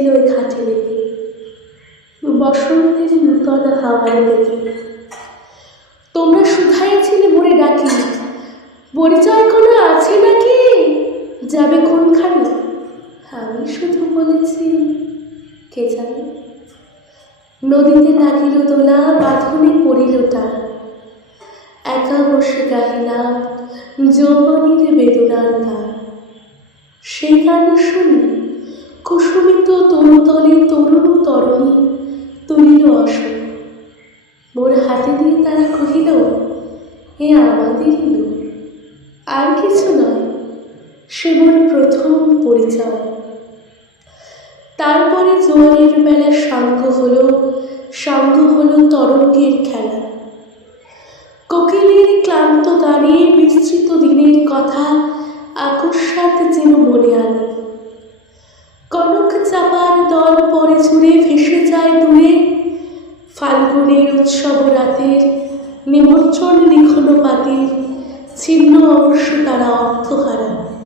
এলো ওই ঘাটে লেগে, বসন্তের নূতন হাওয়ার লেগে। তোমরা শুধাইছিলে মোরে ডাকি, পরিচয় কোনো আছে নাকি, যাবে কোনখানে? আমি শুধু বলেছি কে জানে। নদীতে লাগিল দোলা, বাঁধনে পড়িল টান, একা বসে গাহিলাম যৌবনের বেদনার গান। সেই গান শুনি কুসুমিত তরুতলে তরুণ তরণী তুলিল আসন। মোর হাতে দিয়ে তারা কহিল, এ আমাদেরই লোক, আর কিছু নয়, সে মোর প্রথম পরিচয়। তারপরে জোয়ারের বেলা সাঙ্গ হলো তরঙ্গের খেলা। কোকিলের ক্লান্ত গানে বিস্তৃত দিনের কথা আকস্মাৎ যেন মনে আনে। কনক চাপার দল পরে ছুড়ে ভেসে যায় দূরে, ফাল্গুনের উৎসব রাতের নিমন্ত্রণ লিখন পাতির ছিন্ন অংশ তারা অর্থহারা।